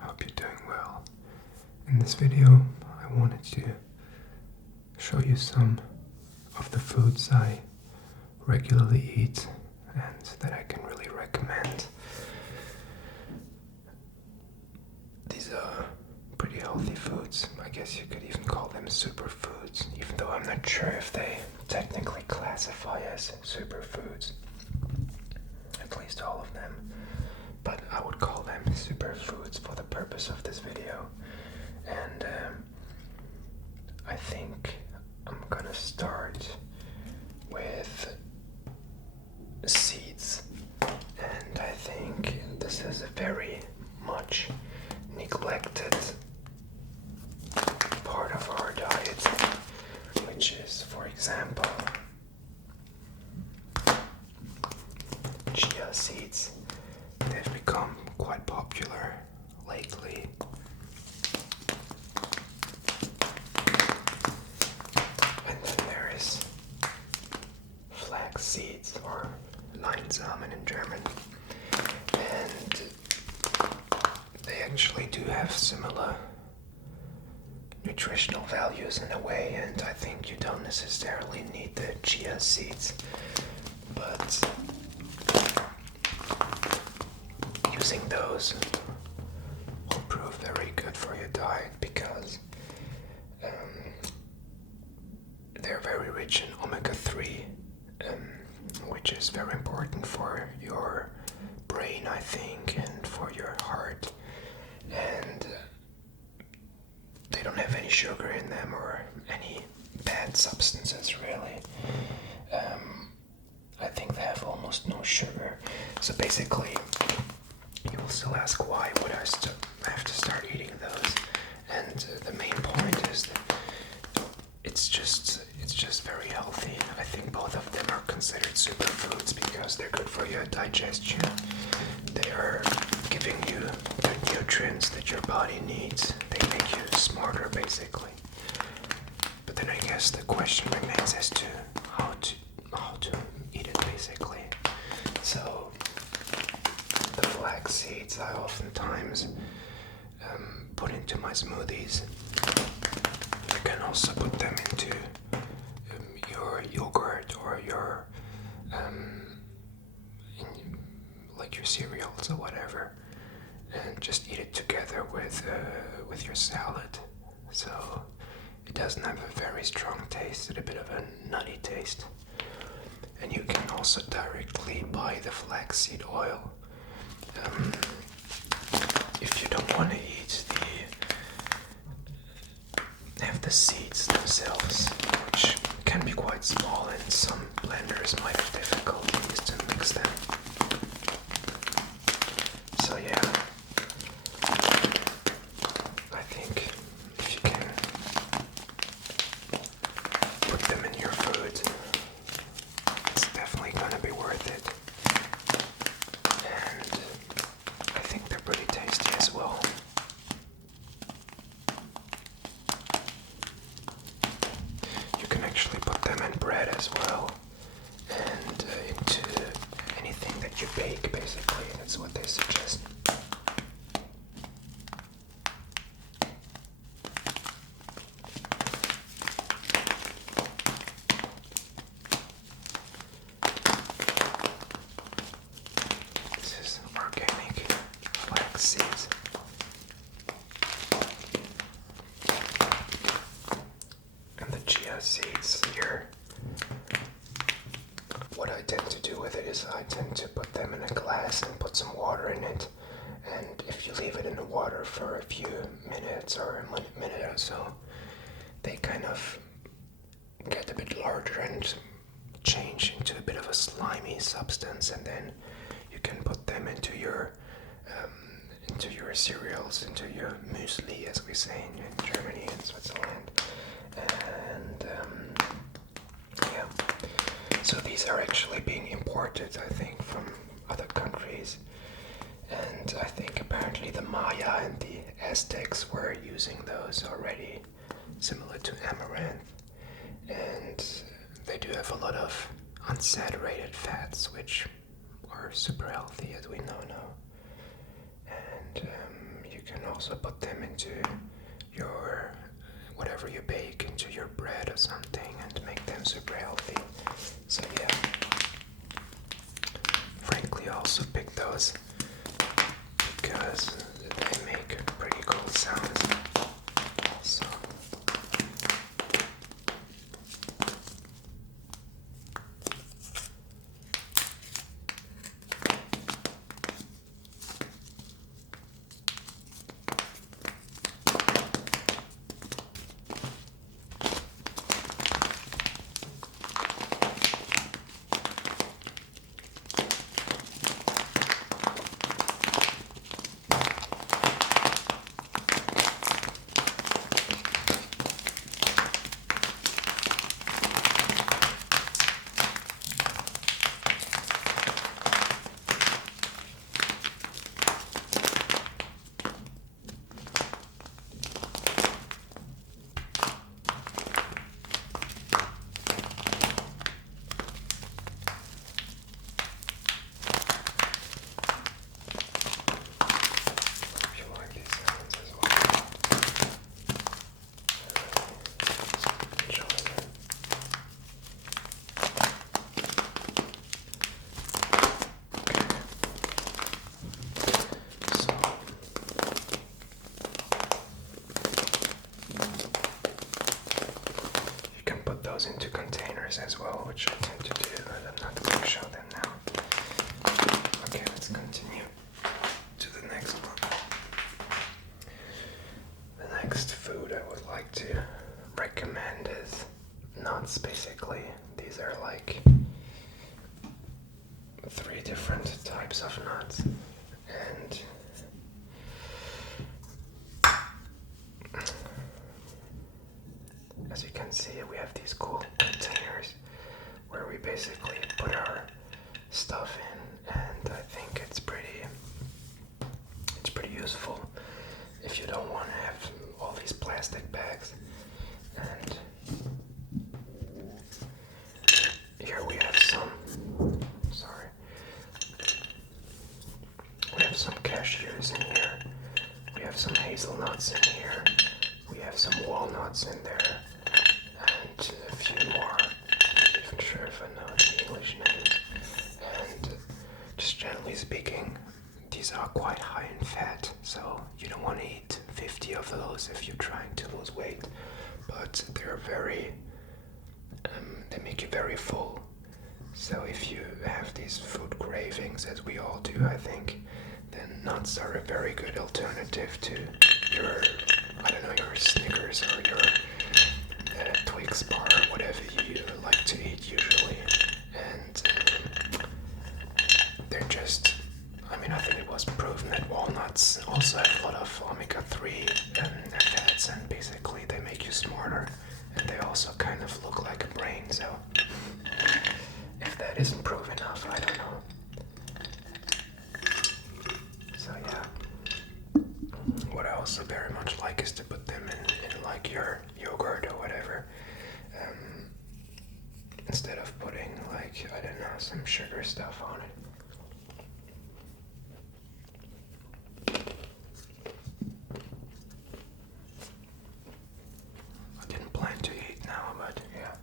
I hope you're doing well. In this video, I wanted to show you some of the foods I regularly eat and that I can really recommend. These are pretty healthy foods. I guess you could even call them superfoods, even though I'm not sure if they technically classify as superfoods. At least all of them. But I would call them superfoods for the purpose of this video. And I think I'm gonna start with seeds. And I think this is a very much neglected part of our diet, which is, for example, chia seeds. They've become quite popular lately. And then there is flax seeds, or Leinsamen in German. And they actually do have similar nutritional values in a way, and I think you don't necessarily need the chia seeds. But using those will prove very good for your diet because they're very rich in omega-3, which is very important for your brain, I think, and for your heart. And they don't have any sugar in them or any bad substances, really. I think they have almost no sugar. So basically, you will still ask why would I have to start eating those, and the main point is that it's just very healthy. I think both of them are considered superfoods because they're good for your digestion. They are giving you the nutrients that your body needs. They make you smarter, basically. But then I guess the question remains as to how to eat it, basically. So the flax seeds I oftentimes put into my smoothies. You can also put them into your yogurt or your like your cereals or whatever, and just eat it together with your salad. So it doesn't have a very strong taste, it's a bit of a nutty taste. And you can also directly buy the flaxseed oil. If you don't want to eat have the seeds themselves, which can be quite small, and some blenders might have difficulties to mix them. So yeah, I think if you can put them in your food, it's definitely gonna be worth it. And I think they're pretty tasty as well. You can actually put them in bread as well, and into anything that you bake, basically. That's what they suggest. This is organic flax seeds. And the chia seeds here, what I tend to do with it is I tend to put them in a glass and put some water in it. And if you leave it in the water for a few minutes or a minute or so, they kind of get a bit larger and change into a bit of a slimy substance, and then you can put them into your cereals, into your muesli, as we say in Germany and Switzerland. And yeah, so these are actually being imported, I think, from other countries. And I think apparently the Maya and the Aztecs were using those already, similar to amaranth. And they do have a lot of unsaturated fats, which are super healthy, as we know now. And you can also put them into your whatever you bake, into your bread or something, and make them super healthy. So yeah, frankly, I also picked those because they make pretty cool sounds. Also, into containers as well, which I tend to do, but I'm not going to show them now. Okay, let's continue to the next one. The next food I would like to recommend is nuts, basically. These are like 3 different types of nuts, and as you can see, we have these cool containers where we basically put our stuff in, and I think it's pretty useful if you don't want to have all these plastic bags. And here we have some cashews in here, we have some hazelnuts in here, we have some walnuts in there, and a few more. I'm not even sure if I know the English names. And just generally speaking, these are quite high in fat, so you don't want to eat 50 of those if you're trying to lose weight. But they're they make you very full. So if you have these food cravings, as we all do, I think, then nuts are a very good alternative to your Snickers or your Twix bar, or whatever you like to eat usually. And they're just, I think it was proven that walnuts also have a lot of omega-3 fats, and basically they make you smarter, and they also kind of look like a brain, so if that isn't proof enough, I don't know. So yeah, what I also very much like is to put them in like your yogurt or whatever, instead of putting like, I don't know, some sugar stuff on it. I didn't plan to eat now, but yeah.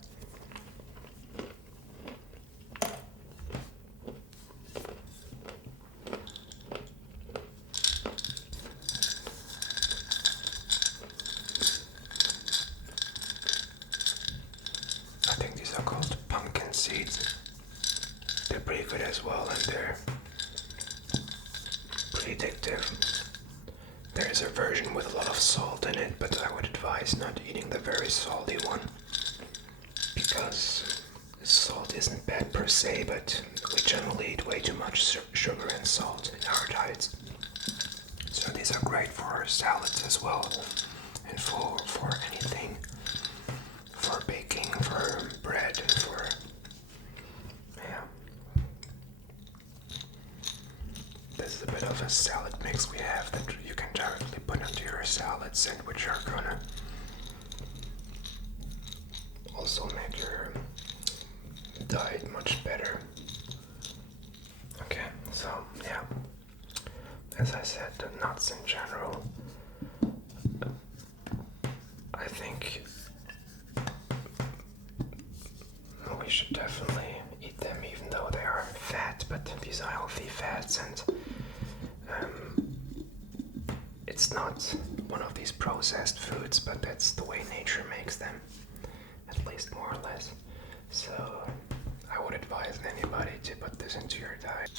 I think these are called pumpkin seeds. They're pretty good as well, and they're pretty addictive. There is a version with a lot of salt in it, but I would advise not eating the very salty one, because salt isn't bad per se, but we generally eat way too much sugar and salt in our diets. So these are great for salads as well, and for anything, for baking, for bread, and for, yeah. This is a bit of a salad mix we have that you can directly put into your salads, and which are gonna also make your diet much better. Okay, so yeah, as I said, the nuts in general I think we should definitely eat them, even though they are fat, but these are healthy fats, and it's not one of these processed foods, but that's the way nature makes them, at least more or less. So I would advise anybody to put this into your diet.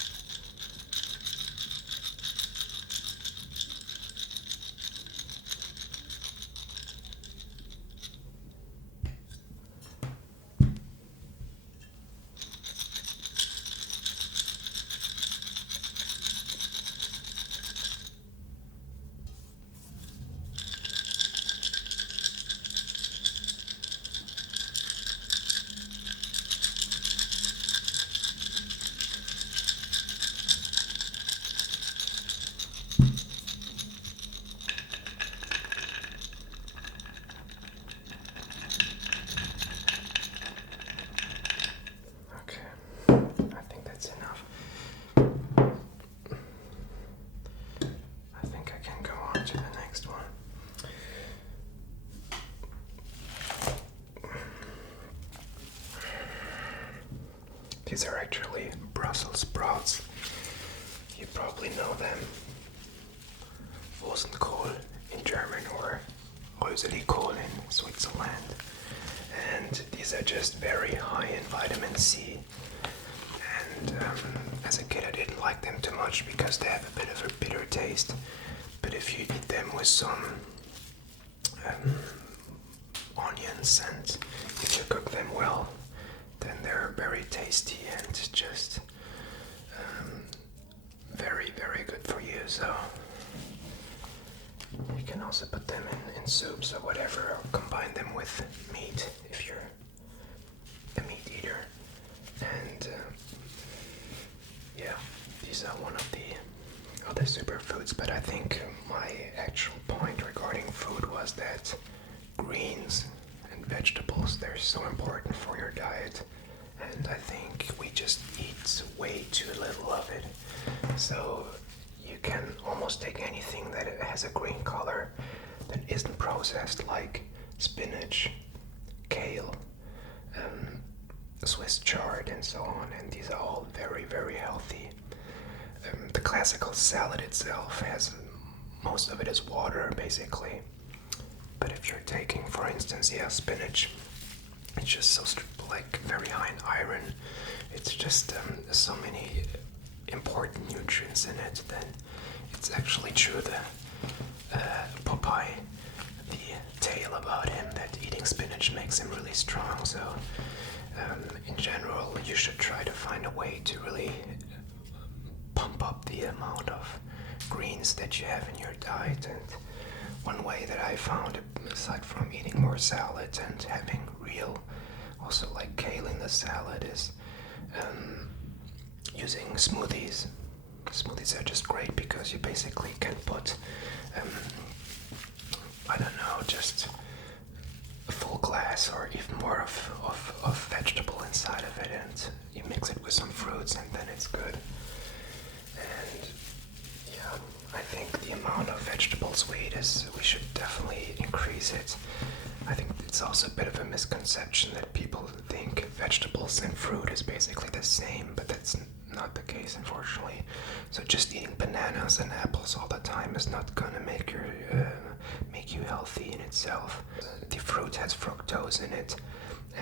These are actually Brussels sprouts. You probably know them. Rosenkohl in German, or Röselikohl in Switzerland. And these are just very high in vitamin C. And as a kid I didn't like them too much because they have a bit of a bitter taste. But if you eat them with some onions, and if you cook them well, then they're very tasty and just very, very good for you. So you can also put them in soups or whatever, or combine them with meat if you're a meat eater. And yeah, these are one of the other superfoods. But I think my actual point regarding food was that greens and vegetables, they're so important for your diet, and I think we just eat way too little of it. So you can almost take anything that has a green color that isn't processed, like spinach, kale, Swiss chard, and so on, and these are all very, very healthy. The classical salad itself has, most of it is water basically. But if you're taking, for instance, spinach, it's just so very high in iron. It's just so many important nutrients in it. Then it's actually true that Popeye, the tale about him, that eating spinach makes him really strong. So in general, you should try to find a way to really pump up the amount of greens that you have in your diet. And one way that I found, aside from eating more salads and having real, also like kale in the salad, is using smoothies. Smoothies are just great because you basically can put, just a full glass or even more of vegetable inside of it, and you mix it with some fruits, and then it's good. And yeah, I think the amount of vegetables we eat we should definitely increase it. I think it's also a bit of a misconception that people think vegetables and fruit is basically the same, but that's not the case, unfortunately. So just eating bananas and apples all the time is not gonna make you healthy in itself. The fruit has fructose in it,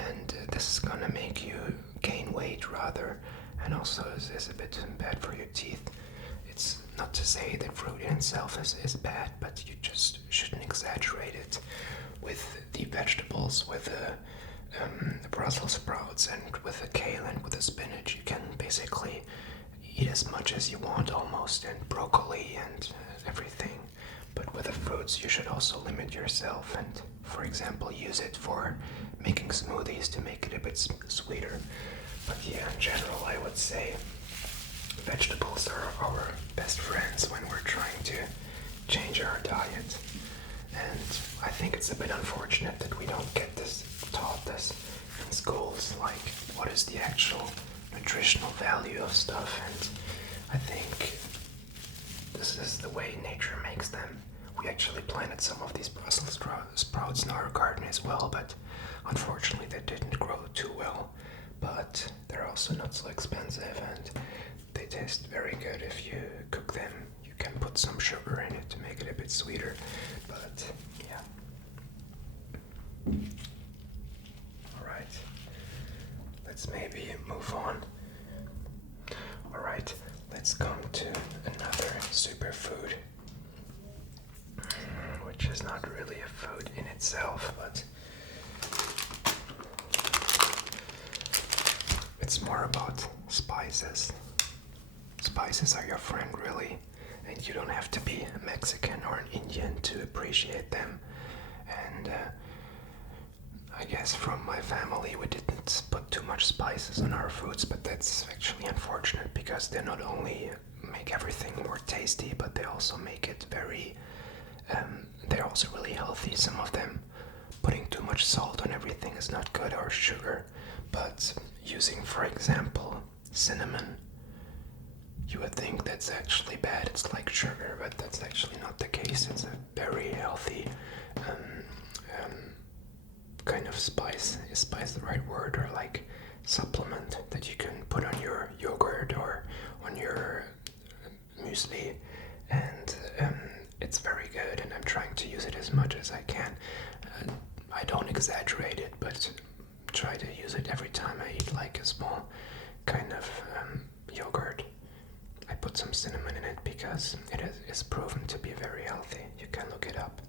and this is gonna make you gain weight rather, and also is a bit bad for your teeth. It's not to say that fruit in itself is bad, but you just shouldn't exaggerate it. With the vegetables, with the Brussels sprouts, and with the kale and with the spinach, you can basically eat as much as you want almost, and broccoli and everything. But with the fruits, you should also limit yourself and, for example, use it for making smoothies to make it a bit sweeter. But yeah, in general, I would say vegetables are our best friends when we're trying to change our diet. And I think it's a bit unfortunate that we don't get taught this in schools, like what is the actual nutritional value of stuff. And I think this is the way nature makes them. We We actually planted some of these Brussels sprouts in our garden as well, but unfortunately they didn't grow too well. But they're also not so expensive, and they taste very good if you cook them. You can put some sugar in it to make it a bit sweeter, but yeah. Alright, let's maybe move on. Alright, let's come to another superfood, which is not really a food in itself, but it's more about spices. Spices are your friend, really, and you don't have to be a Mexican or an Indian to appreciate them. And I guess from my family we didn't put too much spices on our foods, but that's actually unfortunate because they not only make everything more tasty, but they also make it they're also really healthy, some of them. Putting too much salt on everything is not good, or sugar, but using, for example, cinnamon, you would think that's actually bad, it's like sugar, but that's actually not the case. It's a very healthy kind of spice. Is spice the right word? Or like supplement that you can put on your yogurt or on your muesli, and it's very good, and I'm trying to use it as much as I can. I don't exaggerate it, but try to use it every time I eat like a small kind of yogurt. I put some cinnamon in it because it is proven to be very healthy. You can look it up.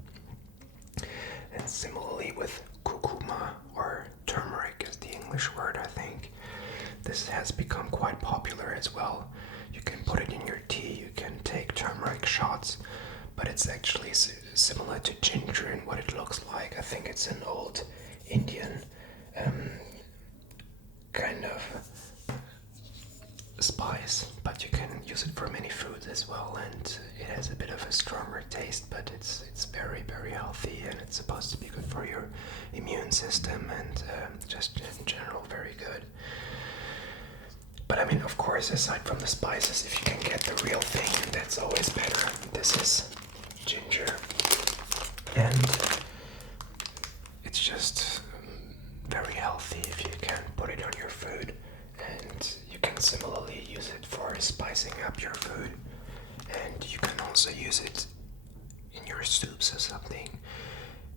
And similarly with curcuma, or turmeric is the English word, I think. This has become quite popular as well. You can put it in your tea, you can take turmeric shots, but it's actually similar to ginger in what it looks like. I think it's an old Indian kind of spice, but you can use it for many foods as well, and it has a bit of a stronger taste, but it's very, very healthy, and it's supposed to be good for your immune system, and just in general very good. But I mean, of course, aside from the spices, if you can get the real thing, that's always better. This is ginger, and it's just very healthy if you can put it on your food, and you can similarly use it for spicing up your food, and you can also use it in your soups or something.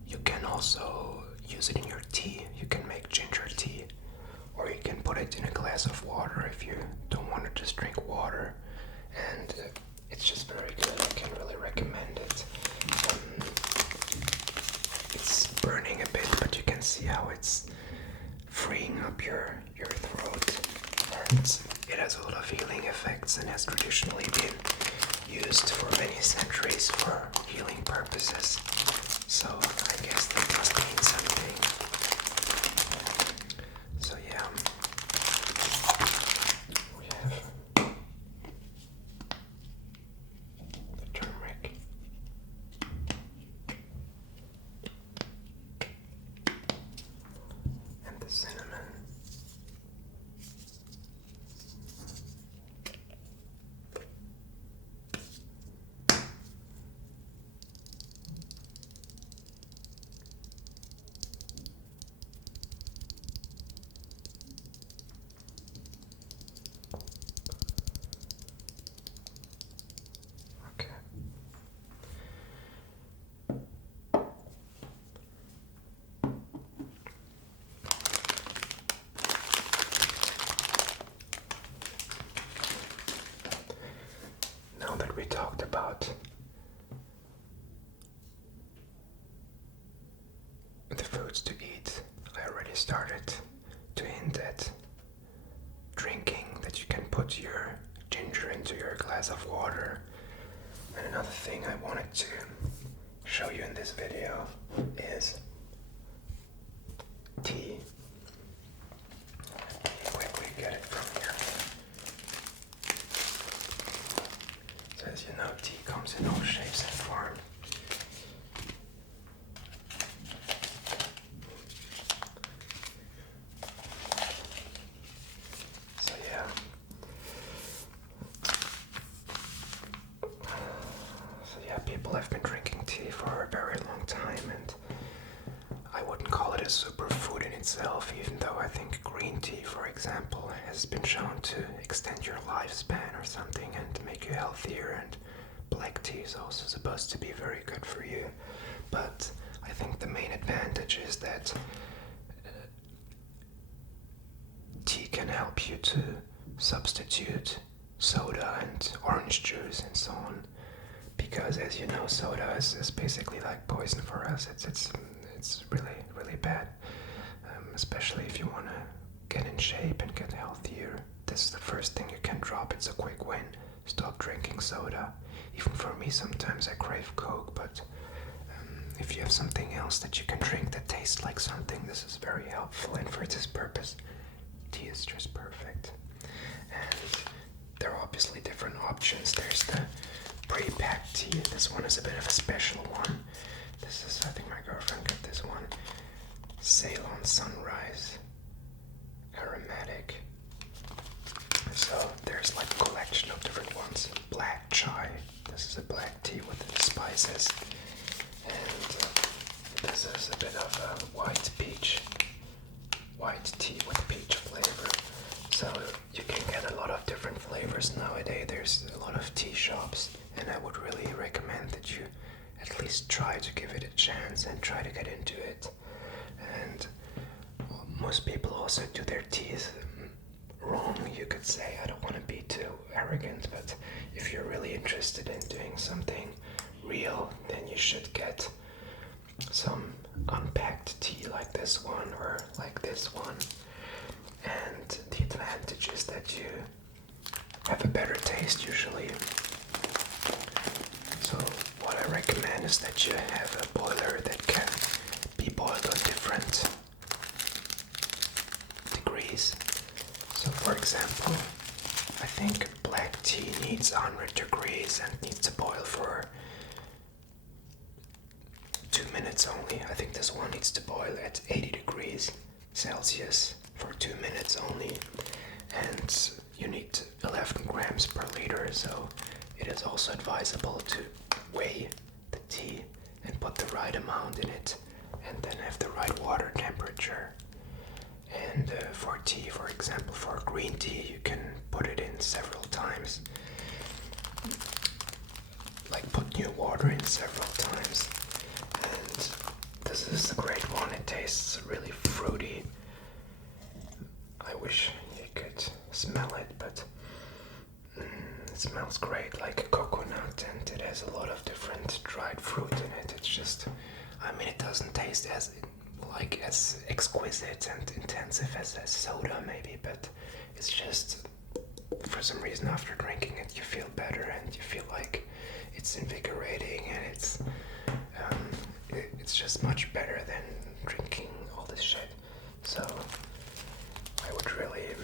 You can also use it in your tea. You can make ginger tea, or you can put it in a glass of water if you don't want to just drink water, and it's just very good. I can really recommend it. It's burning a bit, but you can see how it's freeing up your throat, and it has a lot of healing effects and has traditionally been used for many centuries for healing purposes, so I guess that must mean something. So yeah, we have the turmeric, and the cinnamon. Now that we talked about the foods to eat, I already started to hint at drinking, that you can put your ginger into your glass of water. And another thing I wanted to show you in this video is tea. Let me quickly get it from here. So as you know, tea comes in all shapes and forms. So yeah. So yeah, people have been drinking tea for a very long time, and I wouldn't call it a superfood in itself, even though I think green tea, for example, has been shown to extend your lifespan or something and make you healthier, and black tea is also supposed to be very good for you. But I think the main advantage is that tea can help you to substitute soda and orange juice and so on, because as you know, soda is basically like poison for us. It's really bad, especially if you want to get in shape and get healthier. This is the first thing you can drop. It's a quick win. Stop drinking soda. Even for me, sometimes I crave Coke, but if you have something else that you can drink that tastes like something, this is very helpful, and for this purpose tea is just perfect. And there are obviously different options. There's the pre-packed tea. This one is a bit of a special one. This is, I think my girlfriend got this one. Ceylon Sunrise Aromatic. So there's like a collection of different ones. Black chai. This is a black tea with spices. And this is a bit of a white tea with peach flavor. So you can get a lot of different flavors nowadays. There's a lot of tea shops, and I would really recommend that you at least try to give it a chance and try to get into it. And most people also do their teas wrong, you could say. I don't want to be too arrogant, but if you're really interested in doing something real, then you should get some unpacked tea like this one or like this one. And the advantage is that you have a better taste usually. So what I recommend is that you have a boiler that can be boiled on different degrees. So for example, I think black tea needs 100 degrees and needs to boil for 2 minutes only. I think this one needs to boil at 80 degrees Celsius for 2 minutes only, and you need 11 grams per liter. So it is also advisable to weigh the tea and put the right amount in it, and then have the right water temperature. And for tea, for example, for green tea, you can put it in several times, like put new water in several times. And this is a great one. It tastes really fruity. I wish you could smell it, but it smells great, like a coconut, and it has a lot of different dried fruit in it. It's just, I mean, it doesn't taste as exquisite and intensive as soda maybe, but it's just, for some reason after drinking it you feel better and you feel like it's invigorating, and it's just much better than drinking all this shit. So I would really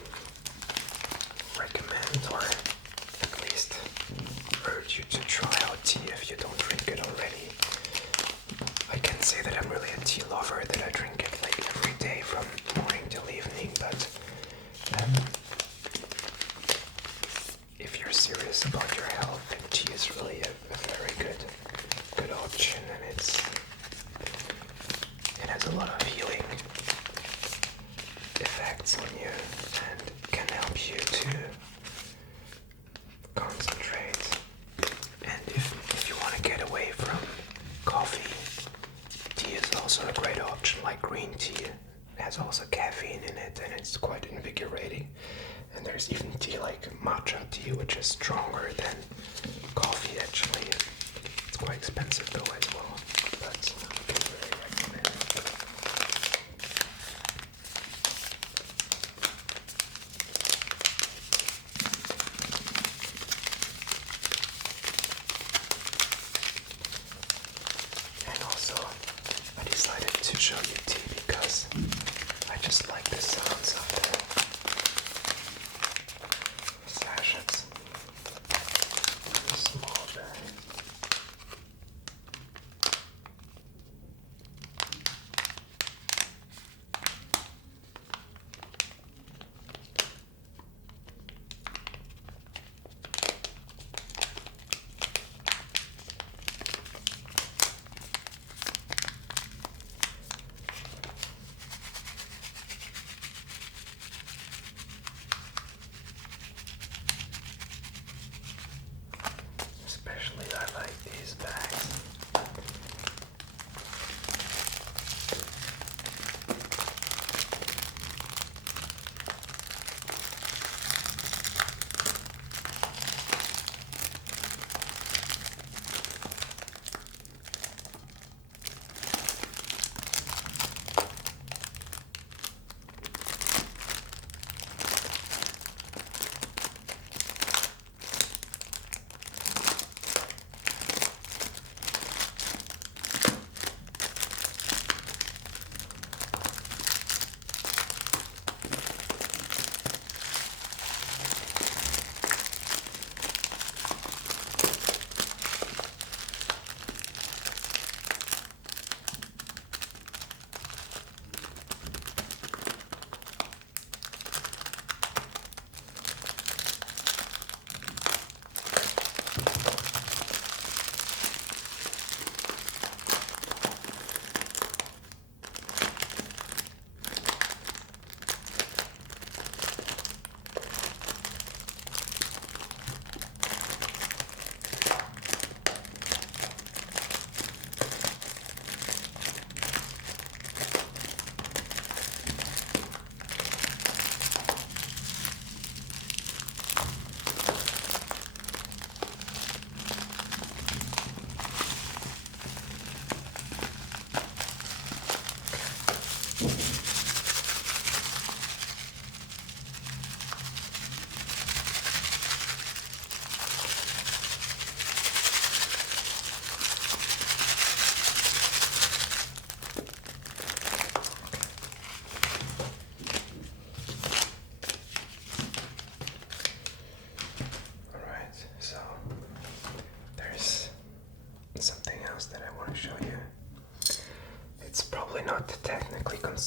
recommend, or at least urge you to try out tea if you don't drink it already. I can say that I'm really a tea lover, that I drink it like every day from morning till evening, but if you're serious about your health, then tea is really a very good option, and it has a lot of healing effects on you and can help you to concentrate. And if you want to get away from coffee, tea is also a great option. Like green tea has also caffeine in it, and it's quite invigorating. And there's even tea like matcha tea, which is stronger than coffee actually. It's quite expensive though as well, but I can really recommend it. And also, I decided to show you tea because I just like the sounds of the sachets.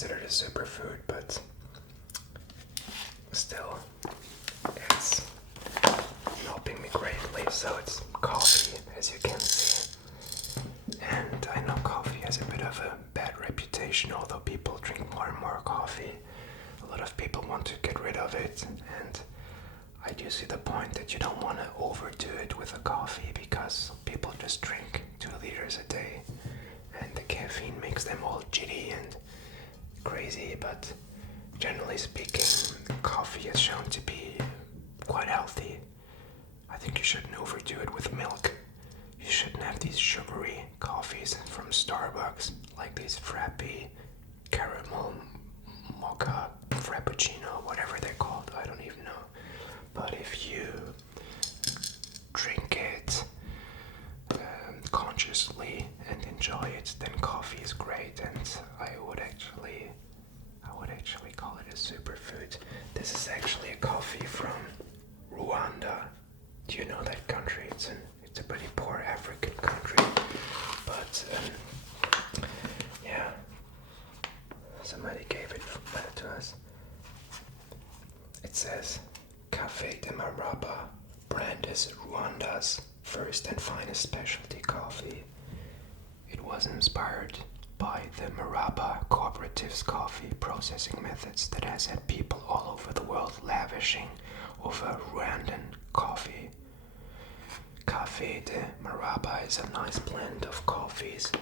considered a superfood, but still, it's helping me greatly. So it's coffee, as you can see. And I know coffee has a bit of a bad reputation, although people drink more and more coffee. A lot of people want to get rid of it, and I do see the point that you don't want to overdo it with a coffee, because people just drink 2 liters a day and the caffeine makes them all jitty and crazy. But generally speaking, coffee is shown to be quite healthy. I think you shouldn't overdo it with milk. You shouldn't have these sugary coffees from Starbucks, like these frappe, caramel, mocha, frappuccino, whatever they're called, I don't even know. But if you drink it consciously and enjoy it, then coffee is great, and I would actually call it a superfood. This is actually a coffee from Rwanda. Do you know that country? It's a pretty poor African country, but yeah, somebody gave it to us. It says, Café de Maraba brand is Rwanda's first and finest specialty coffee. It was inspired by the Maraba Cooperative's coffee processing methods that has had people all over the world lavishing over Rwandan coffee. Café de Maraba is a nice blend of coffees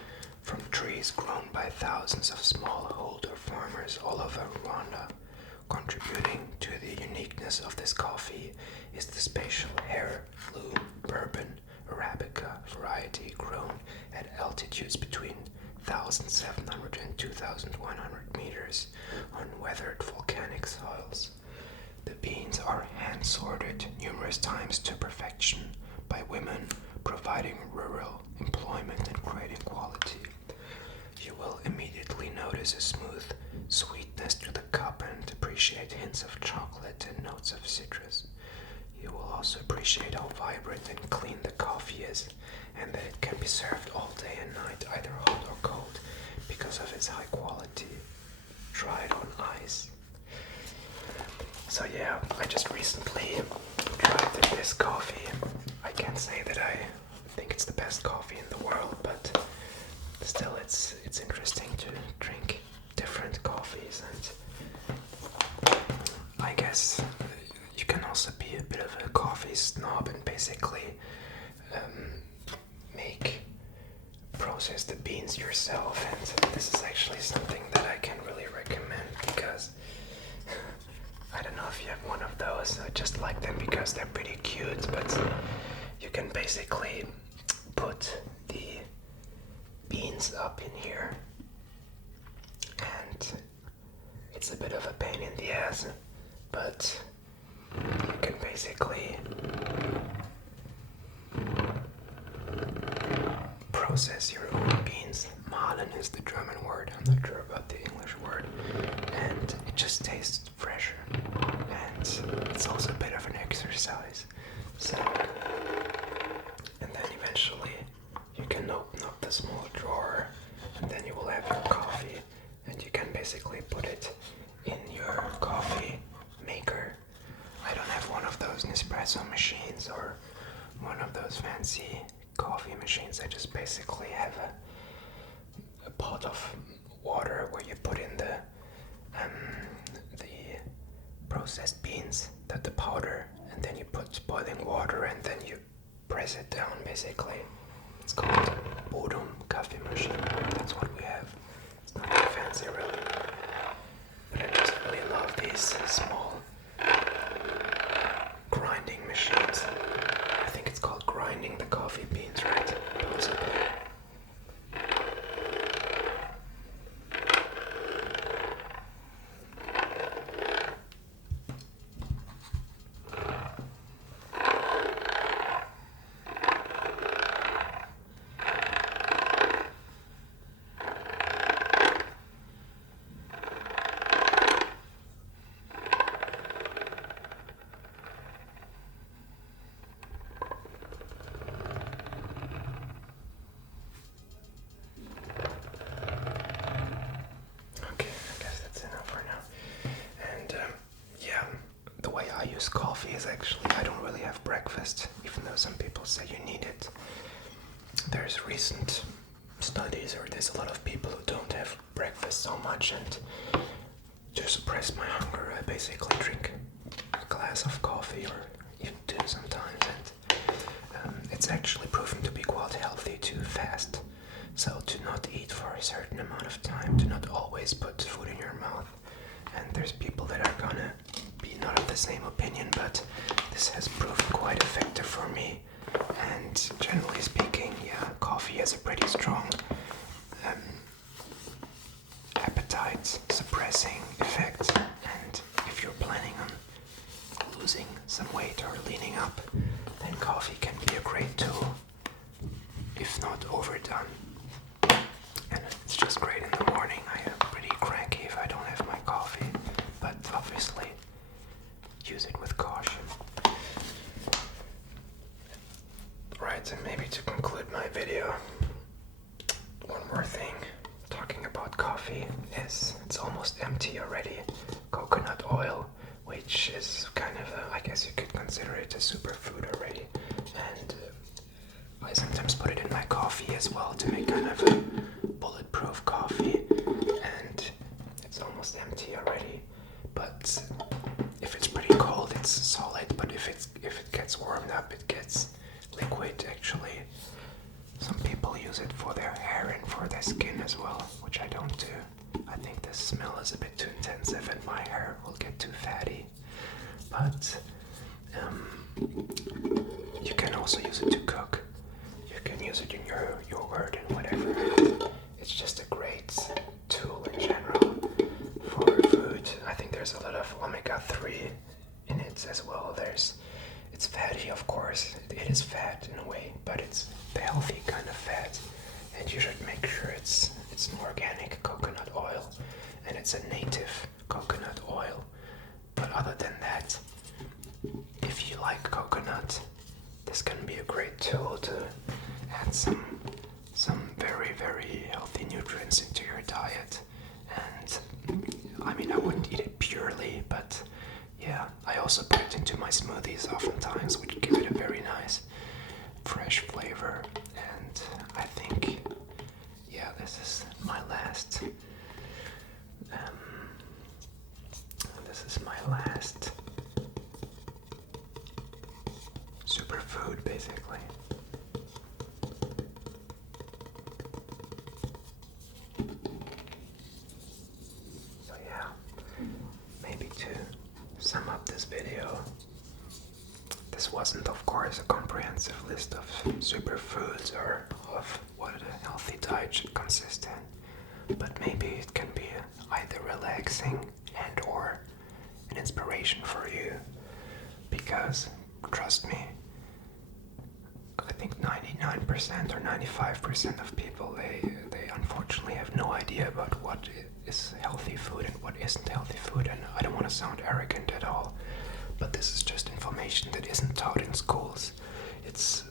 from trees grown by thousands of smallholder farmers all over Rwanda. Contributing to the uniqueness of this coffee is the special heirloom bourbon Arabica variety grown at altitudes between 1,700 and 2,100 meters on weathered volcanic soils. The beans are hand-sorted numerous times to perfection by women, providing rural employment and creating quality. You will immediately notice a smooth sweetness to the cup and appreciate hints of chocolate and notes of citrus. You will also appreciate how vibrant and clean the coffee is, and that it can be served all day and night, either hot or cold, because of its high quality. Try it on ice. So yeah, I just recently tried this coffee. I can't say that I think it's the best coffee in the world, but still it's interesting to drink different coffees, and I guess you can also be a bit of a coffee snob and basically process the beans yourself, and this is actually something that I can really recommend, because I don't know if you have one of those. I just like them because they're pretty cute, but you can basically put the beans up in here, and it's a bit of a pain in the ass, but you can basically process your own beans. Mahlen is the German word, I'm not sure about the English word, and it just tastes fresher, and it's also a bit of an exercise. So, and then eventually you can open up the small drawer, and then you will have your coffee, and you can basically put it in your coffee maker. I don't have one of those Nespresso machines or one of those fancy coffee machines. I just basically have a pot of water where you put in the processed beans, the powder, and then you put boiling water, and then you press it down basically. It's called Bodum coffee machine. That's what we have. It's not that fancy really, but I just really love these small grinding machines. I think it's called grinding the coffee beans, right? Possibly. there's recent studies, or there's a lot of people who don't have breakfast so much, and to suppress my hunger, I basically drink a glass of coffee, or even two sometimes, and it's actually proven to be quite healthy to fast. So to not eat for a certain amount of time, to not always put food in your mouth. And there's people that are gonna be not of the same opinion, but this has proven quite effective for me. And generally speaking, yeah, coffee has a pretty strong appetite suppressing effect. And if you're planning on losing some weight or leaning up, then coffee can be a great tool, if not overdone. And it's just great in the morning. I am pretty cranky if I don't have my coffee, but obviously use it with caution. Right, and maybe to conclude my video, one more thing. Talking about coffee is it's almost empty already. Coconut oil, which is kind of I guess you could consider it a superfood already, and I sometimes put it in my coffee as well to make kind of a bulletproof coffee, and it's almost empty already. But if it's pretty cold, it's solid, but if it gets warmed up, it gets liquid actually. Some people use it for their hair and for their skin as well, which I don't do. I think the smell is a bit too intensive and my hair will get too fatty. But you can also use it to cook. You can use it in your yogurt and whatever. It's just a great tool in general for food. I think there's a lot of omega-3 in it as well. It's fatty, of course. It is fat in a way, but it's the healthy kind of fat. And you should make sure it's an organic coconut oil, and it's a native coconut oil. But other than that, if you like coconut, this can be a great tool to add some very, very healthy nutrients into your diet. And I mean, I wouldn't eat it purely, but yeah, I also put it into my smoothies oftentimes, which give it a very nice fresh flavor. And I think, yeah, this is my last superfood, basically. So yeah, maybe to sum up this video, this wasn't, of course, a comprehensive list of superfoods or of what a healthy diet should consist in, but maybe it can be either relaxing and or an inspiration for you, because trust me, I think 99% or 95% of people, they unfortunately have no idea about what is healthy food and what isn't healthy food. And I don't want to sound arrogant at all, but this is just information that isn't taught in schools. It's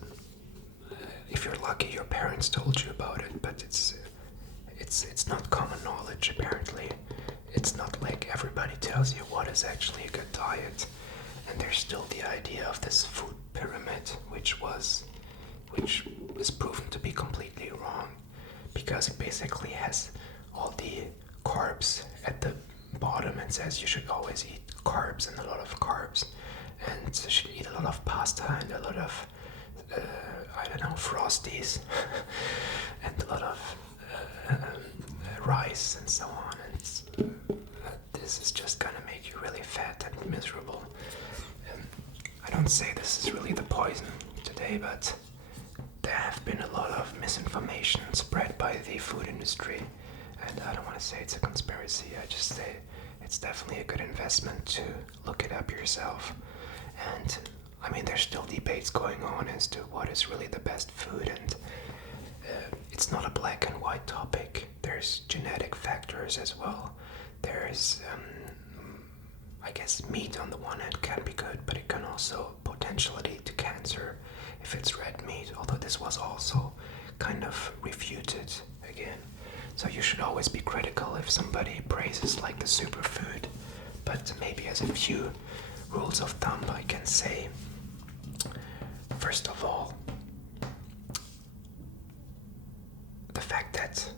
if you're lucky, your parents told you about it, but it's not common knowledge apparently. It's not like everybody tells you what is actually a good diet. And there's still the idea of this food pyramid, which is proven to be completely wrong, because it basically has all the carbs at the bottom and says you should always eat carbs and a lot of carbs, and you should eat a lot of pasta and a lot of Frosties and a lot of rice and so on. And this is just gonna make you really fat and miserable. I don't say this is really the poison today, but there have been a lot of misinformation spread by the food industry, and I don't want to say it's a conspiracy. I just say it's definitely a good investment to look it up yourself. And I mean, there's still debates going on as to what is really the best food, and it's not a black and white topic. There's genetic factors as well. There's I guess meat on the one hand can be good, but it can also potentially lead to cancer if it's red meat, although this was also kind of refuted again. So you should always be critical if somebody praises like the superfood, but maybe as a few rules of thumb I can say, first of all, fact that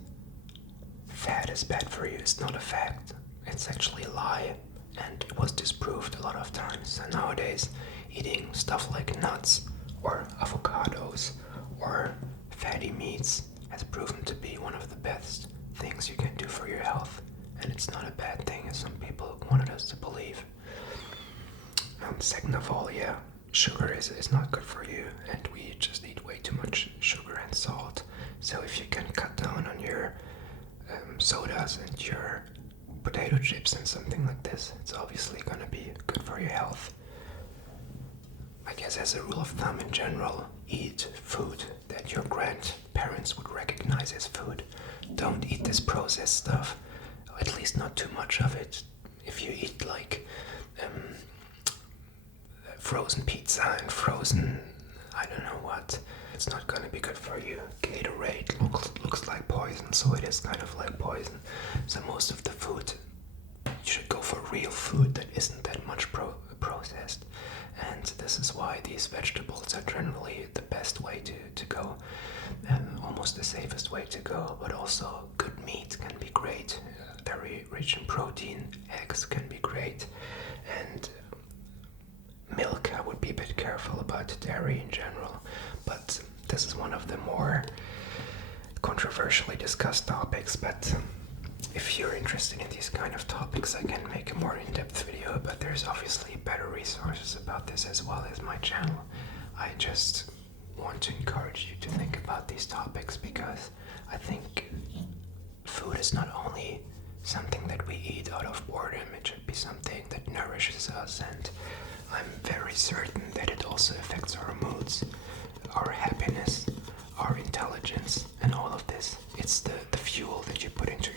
fat is bad for you is not a fact. It's actually a lie, and it was disproved a lot of times. And nowadays, eating stuff like nuts or avocados or fatty meats has proven to be one of the best things you can do for your health. And it's not a bad thing, as some people wanted us to believe. Second of all, yeah, sugar is not good for you, and we just eat way too much sugar and salt. So if you can cut down on your sodas and your potato chips and something like this, it's obviously going to be good for your health. I guess as a rule of thumb in general, eat food that your grandparents would recognize as food. Don't eat this processed stuff, at least not too much of it. If you eat like frozen pizza and frozen I don't know what, it's not going to be good for you. Gatorade looks like poison, so it is kind of like poison. So most of the food, you should go for real food that isn't that much processed. And this is why these vegetables are generally the best way to go, and almost the safest way to go. But also good meat can be great, very rich in protein. Eggs can be great, and milk, I would be a bit careful about dairy in general, but this is one of the more controversially discussed topics. But if you're interested in these kind of topics, I can make a more in-depth video, but there's obviously better resources about this as well as my channel. I just want to encourage you to think about these topics, because I think food is not only something that we eat out of boredom, it should be something that nourishes us, and I'm very certain that it also affects our moods, our happiness, our intelligence, and all of this. It's the fuel that you put into